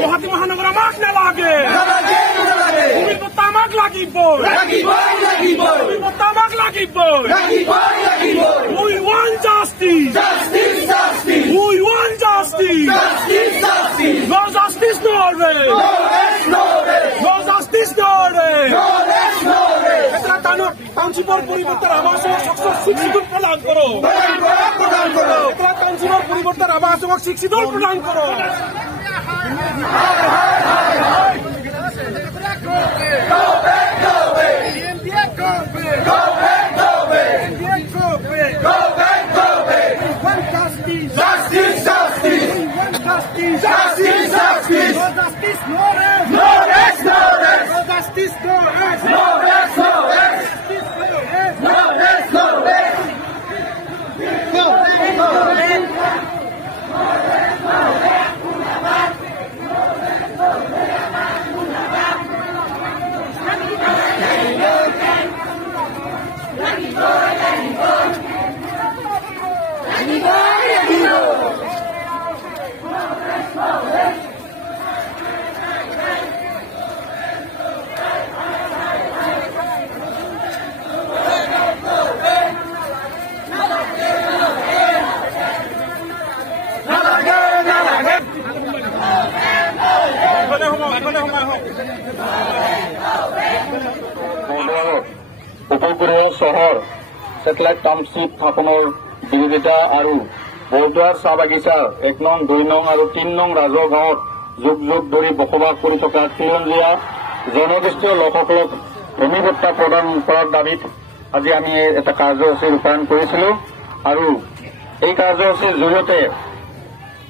গুৱাহাটী মহানগৰ আমাক নালাগে আমাক লাগিব আমাক লাগিব We want justice. We want justice. No justice, no rest. No justice, no rest. টাউনশ্বিপৰ পৰিৱৰ্তন আমাৰ শিক্ষিত প্ৰদান কৰো টাউনশ্বিপৰ পৰিৱৰ্তন আমাৰ শিক্ষিত প্ৰদান কৰো উপগ্ৰহ চহৰ সেটেলাইট টাউনশ্বিপ স্থাপনৰ বিৰোধিতা আৰু বৰদোৱাৰ চাহ বাগিচাৰ 1 নং 2 নং আৰু 3 নং ৰাজহ গাঁৱত যুগ যুগ ধৰি বসবাস কৰি থকা খিলঞ্জীয়া জনগোষ্ঠীয় লোকসকলক ভূমি পট্টা প্ৰদান কৰাৰ দাবীত আজি আমি এটা কাৰ্যসূচী ৰূপায়ণ কৰিছিলো আৰু এই কাৰ্যসূচীৰ জৰিয়তে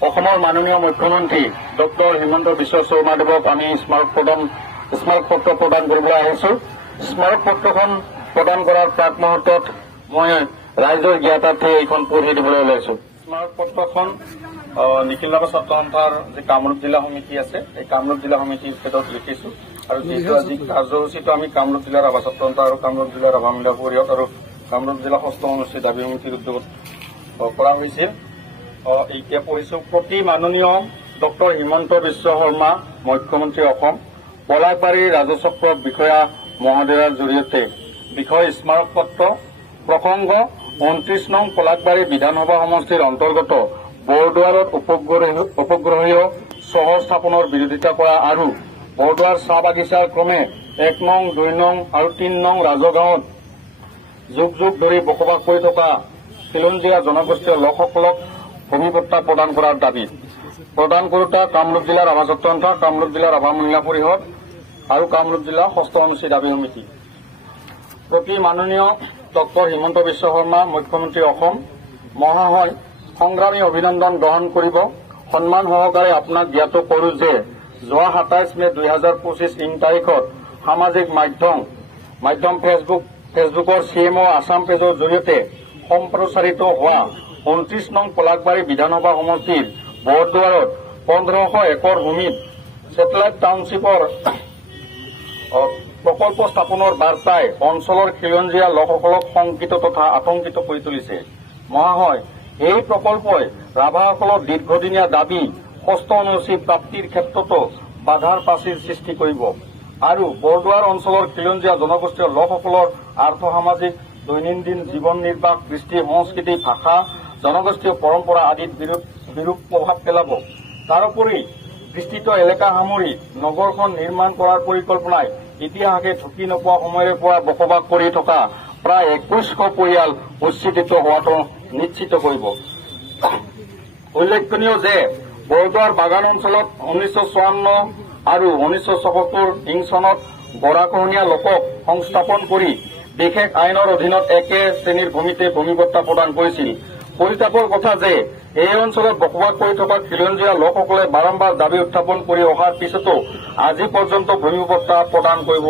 অসমৰ মাননীয় মুখ্যমন্ত্ৰী ডক্টৰ হিমন্ত বিশ্ব শৰ্মাদেৱক আমি স্মাৰক পত্ৰ প্ৰদান কৰিবলৈ আহিছো স্মাৰক পত্ৰখন প্ৰদান কৰাৰ প্ৰাক মুহূৰ্তত মই ৰাইজৰ জ্ঞাতাৰ্থে এইখন পঢ়ি দিবলৈ ওলাইছো স্মাৰক পত্ৰখন নিখিল ৰাভা ছাত্ৰ সন্থাৰ যে কামৰূপ জিলা সমিতি আছে এই কামৰূপ জিলা সমিতিৰ ক্ষেত্ৰত লিখিছো আৰু যিহেতু আজি কাৰ্যসূচীটো আমি কামৰূপ জিলা ৰাভা ছাত্ৰ সন্থা আৰু কামৰূপ জিলা ৰাভা মহিলা পৰিষদ আৰু কামৰূপ জিলা ষষ্ঠ অনুষ্ঠিত দাবী সমিতিৰ উদ্যোগত কৰা হৈছিল এতিয়া পঢ়িছো প্ৰতি মাননীয় ডক্টৰ হিমন্ত বিশ্ব শৰ্মা মুখ্যমন্ত্ৰী অসম পলাশবাৰী ৰাজচক্ৰ বিষয়া মহোদয়ৰ জৰিয়তে বিষয় স্মাৰক পত্ৰ প্ৰসংগ 29 নং পলাশবাৰী বিধানসভা সমষ্টিৰ অন্তৰ্গত বৰদোৱাৰত উপগ্ৰহীয় চহৰ স্থাপনৰ বিৰোধিতা কৰা আৰু বৰদোৱাৰ চাহ বাগিচাৰ ক্ৰমে 1 নং 2 নং আৰু 3 নং ৰাজহ গাঁৱত যুগ যুগ ধৰি বসবাস কৰি থকা খিলঞ্জীয়া জনগোষ্ঠীয় লোকসকলক ভূমি পট্টা প্ৰদান কৰাৰ দাবী প্ৰদান কৰোতা কামৰূপ জিলা ৰাভা ছাত্ৰ সন্থা কামৰূপ জিলা ৰাভা মহিলা পৰিষদ আৰু কামৰূপ জিলা ষষ্ঠ অনুষ্ঠিত দাবী সমিতি প্ৰতি মাননীয় ডক্টৰ হিমন্ত বিশ্ব শৰ্মা মুখ্যমন্ত্ৰী অসম মহাশয় সংগ্ৰামী অভিনন্দন গ্ৰহণ কৰিব সন্মান সহকাৰে আপোনাক জ্ঞাত কৰোঁ যে যোৱা 27 মে 2025 ইং তাৰিখত সামাজিক মাধ্যম ফেচবুকৰ CMO আছাম পেজৰ জৰিয়তে সম্প্ৰচাৰিত হোৱা 29 নং পলাশবাৰী বিধানসভা সমষ্টিৰ বৰদোৱাৰত 1500 একৰ ভূমিত সেটেলাইট টাউনশ্বিপৰ প্ৰকল্প স্থাপনৰ বাৰ্তাই অঞ্চলৰ খিলঞ্জীয়া লোকসকলক শংকিত তথা আতংকিত কৰি তুলিছে মহাশয় এই প্ৰকল্পই ৰাভাসকলৰ দীৰ্ঘদিনীয়া দাবী ষষ্ঠ অনুসূচী প্ৰাপ্তিৰ ক্ষেত্ৰতো বাধাৰ পাচিৰ সৃষ্টি কৰিব আৰু বৰদোৱাৰ অঞ্চলৰ খিলঞ্জীয়া জনগোষ্ঠীয় লোকসকলৰ আৰ্থ সামাজিক দৈনন্দিন জীৱন নিৰ্বাহ কৃষ্টি সংস্কৃতি ভাষা জনগোষ্ঠীয় পৰম্পৰা আদিত বিৰূপ প্ৰভাৱ পেলাব তাৰোপৰি বিস্তৃত এলেকা সামৰি নগৰখন নিৰ্মাণ কৰাৰ পৰিকল্পনাই ইতিহাসে ঢুকি নোপোৱা সময়ৰে পৰা বসবাস কৰি থকা প্ৰায় 2100 পৰিয়াল উচ্ছেদিত হোৱাটো নিশ্চিত কৰিব উল্লেখনীয় যে বৰদোৱাৰ বাগান অঞ্চলত 1954 আৰু 1974 ইং চনত গৰাখহনীয়া লোকক সংস্থাপন কৰি বিশেষ আইনৰ অধীনত একে শ্ৰেণীৰ ভূমিতে ভূমি পট্টা প্ৰদান কৰিছিল পৰিতাপৰ কথা যে এই অঞ্চলত বসবাস কৰি থকা খিলঞ্জীয়া লোকসকলে বাৰম্বাৰ দাবী উত্থাপন কৰি অহাৰ পিছতো আজি পৰ্যন্ত ভূমি পট্টা প্ৰদান কৰিব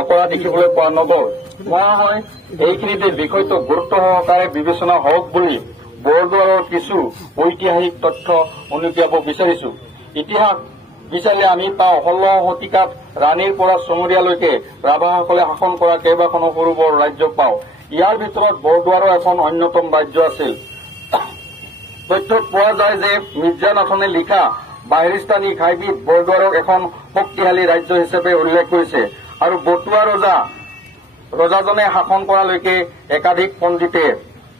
অপৰা দেখিবলৈ পোৱা নগ'ল মহাশয় এইখিনিতে বিষয়টো গুৰুত্ব সহকাৰে বিবেচনা হওক বুলি বৰদোৱাৰৰ কিছু ঐতিহাসিক তথ্য অনুজ্ঞাব বিচাৰিছো ইতিহাস বিচাৰিলে আমি পাওঁ 16 শতিকাত ৰাণীৰ পৰা চমৰীয়ালৈকে ৰাভাসকলে শাসন কৰা কেইবাখনো সৰু বৰ ৰাজ্য পাওঁ। ইয়াৰ ভিতৰত বৰদোৱাৰো এখন অন্যতম ৰাজ্য আছিল। তথ্যত পোৱা যায় যে মিৰ্জানাথনে লিখা বাহিৰিস্তানী ঘাইবিধ বৰদোৱাৰক এখন শক্তিশালী ৰাজ্য হিচাপে উল্লেখ কৰিছে আৰু বটুৱা ৰজাজনে শাসন কৰালৈকে একাধিক পণ্ডিতে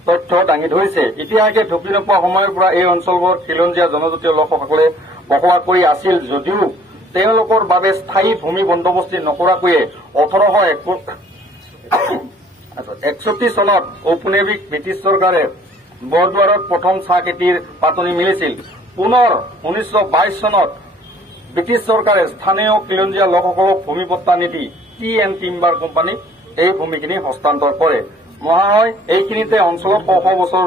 তথ্য দাঙি ধৰিছে। ইতিহাসে ঢুকি নোপোৱা সময়ৰ পৰা এই অঞ্চলবোৰত খিলঞ্জীয়া জনজাতীয় লোকসকলে বসবাস কৰি আছিল যদিও তেওঁলোকৰ বাবে স্থায়ী ভূমি বন্দোবস্তি নকৰাকৈয়ে 1861 চনত ঔপনিবেশিক ব্ৰিটিছ চৰকাৰে বৰদোৱাৰত প্ৰথম চাহ খেতিৰ পাতনি মেলিছিল। পুনৰ 1922 চনত ব্ৰিটিছ চৰকাৰে স্থানীয় খিলঞ্জীয়া লোকসকলক ভূমি পট্টা নিদি টি&এন টিম্বাৰ কোম্পানীক এই ভূমিখিনি হস্তান্তৰ কৰে। মহাশয়, এইখিনিতে অঞ্চলত শ বছৰ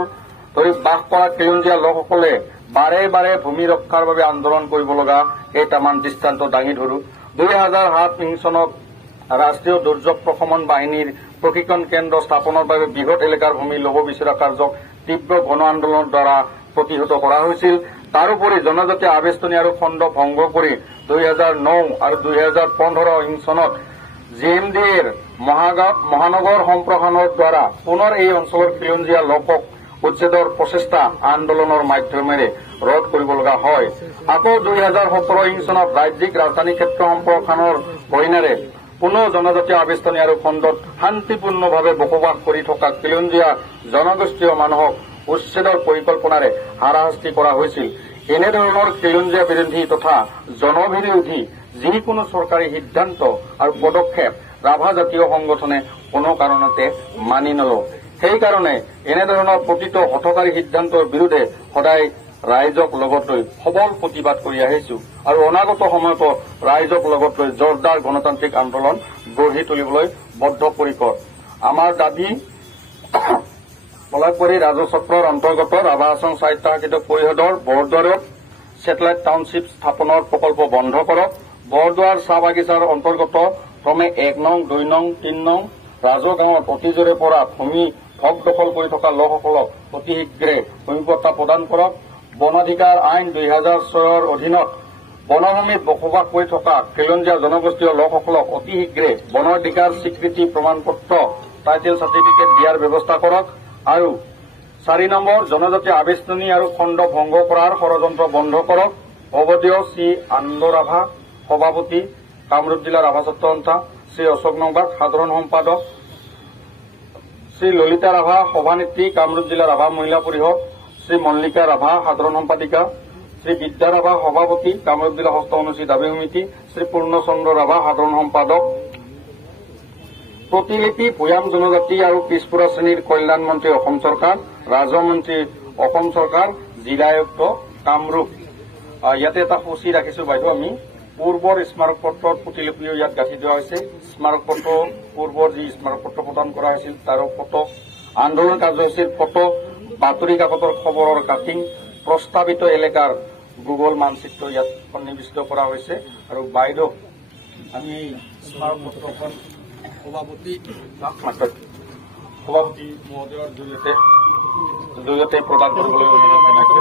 ধৰি বাস কৰা খিলঞ্জীয়া লোকসকলে বাৰে বাৰে ভূমি ৰক্ষাৰ বাবে আন্দোলন কৰিব লগা কেইটামান দৃষ্টান্ত দাঙি ধৰো। 2007 চনত ৰাষ্ট্ৰীয় দুৰ্যোগ প্ৰশমন বাহিনীৰ প্ৰশিক্ষণ কেন্দ্ৰ স্থাপনৰ বাবে বৃহৎ এলেকাৰ ভূমি ল'ব বিচৰা কাৰ্যক তীব্ৰ গণ আন্দোলনৰ দ্বাৰা প্ৰতিহত কৰা হৈছিল। তাৰোপৰি জনজাতীয় আবেষ্টনী আৰু খণ্ড ভংগ কৰি 2009 আৰু 2015 চনত JMDAৰ মহানগৰ সম্প্ৰসাৰণৰ দ্বাৰা পুনৰ এই অঞ্চলৰ খিলঞ্জীয়া লোকক উচ্ছেদৰ প্ৰচেষ্টা আন্দোলনৰ মাধ্যমেৰে ৰোধ কৰিব লগা হয়। আকৌ 2017 চনত ৰাজ্যিক ৰাজধানী ক্ষেত্ৰ সম্প্ৰসাৰণৰ বইনাৰে পুনৰ জনজাতীয় আবেষ্টনী আৰু খণ্ডত শান্তিপূৰ্ণভাৱে বসবাস কৰি থকা খিলঞ্জীয়া জনগোষ্ঠীয় মানুহক উচ্ছেদৰ পৰিকল্পনাৰে হাৰাশাস্তি কৰা হৈছিল। এনেধৰণৰ খিলঞ্জীয়া বিৰোধী তথা জনবিৰোধী যিকোনো চৰকাৰী সিদ্ধান্ত আৰু পদক্ষেপ ৰাভা জাতীয় সংগঠনে কোনো কাৰণতে মানি নলয়। সেইকাৰণে এনেধৰণৰ প্ৰতিটো হঠকাৰী সিদ্ধান্তৰ বিৰুদ্ধে সদায় ৰাইজক লগত লৈ সবল প্ৰতিবাদ কৰি আহিছো আৰু অনাগত সময়তো ৰাইজক লগত লৈ জোৰদাৰ গণতান্ত্ৰিক আন্দোলন গঢ়ি তুলিবলৈ বদ্ধপৰিকৰ। আমাৰ দাবী পলাশবাৰী ৰাজচক্ৰৰ অন্তৰ্গত ৰাভা আসাম স্বায়ত্তশাসিত পৰিষদৰ বৰদোৱাৰত ছেটেলাইট টাউনশ্বিপ স্থাপনৰ প্ৰকল্প বন্ধ কৰক। বৰদোৱাৰ চাহ বাগিচাৰ অন্তৰ্গত ক্ৰমে 1 নং, 2 নং, 3 নং ৰাজগাঁৱত অতীজৰে পৰা ভূমি হক দখল কৰি থকা লোকসকলক অতি শীঘ্ৰে ভূমি পট্টা প্ৰদান কৰক। বনাধিকাৰ আইন 2006ৰ অধীনত বনভূমিত বসবাস কৰি থকা খিলঞ্জীয়া জনগোষ্ঠীয় লোকসকলক অতি শীঘ্ৰে বনাধিকাৰ স্বীকৃতি প্ৰমাণপত্ৰ টাইটেল চাৰ্টিফিকেট দিয়াৰ ব্যৱস্থা কৰক। আৰু 4 নম্বৰ জনজাতীয় আবেষ্টনী আৰু খণ্ড ভংগ কৰাৰ ষড়যন্ত্ৰ বন্ধ কৰক। অৱধেয় শ্ৰী আনন্দ ৰাভা সভাপতি কামৰূপ জিলা ৰাভা ছাত্ৰ সন্থা, শ্ৰী অশোক নংবাক সাধাৰণ সম্পাদক, শ্ৰী ললিতা ৰাভা সভানেত্ৰী কামৰূপ জিলা ৰাভা মহিলা পৰিষদ, শ্ৰী মল্লিকা ৰাভা সাধাৰণ সম্পাদিকা, শ্ৰী বিদ্যা ৰাভা সভাপতি কামৰূপ জিলা ষষ্ঠ অনুসূচী দাবী সমিতি, শ্ৰী পূৰ্ণচন্দ্ৰ ৰাভা সাধাৰণ সম্পাদক। প্ৰতিলিপি ভৈয়াম জনজাতি আৰু পিছপৰা শ্ৰেণীৰ কল্যাণ মন্ত্ৰী অসম চৰকাৰ, ৰাজমন্ত্ৰী অসম চৰকাৰ, জিলা আয়ুক্ত কামৰূপ। ইয়াতে এটা সূচী ৰাখিছো বাইদেউ, আমি পূৰ্বৰ স্মাৰক পত্ৰৰ প্ৰতিলিপিও ইয়াত গাঁঠি দিয়া হৈছে। স্মাৰক পত্ৰ পূৰ্বৰ যি স্মাৰক পত্ৰ প্ৰদান কৰা হৈছিল তাৰো ফটো, আন্দোলন কাৰ্যসূচীৰ ফটো, বাতৰি কাকতৰ খবৰৰ কাটিং, প্ৰস্তাৱিত এলেকাৰ গুগল মানচিত্ৰ ইয়াত সন্নিৱিষ্ট কৰা হৈছে। আৰু বাইদেউ আমি এই স্মাৰক পত্ৰখন সভাপতি মহোদয়ৰ জৰিয়তে প্ৰদান কৰিবলৈ অনুৰোধ জনাইছো।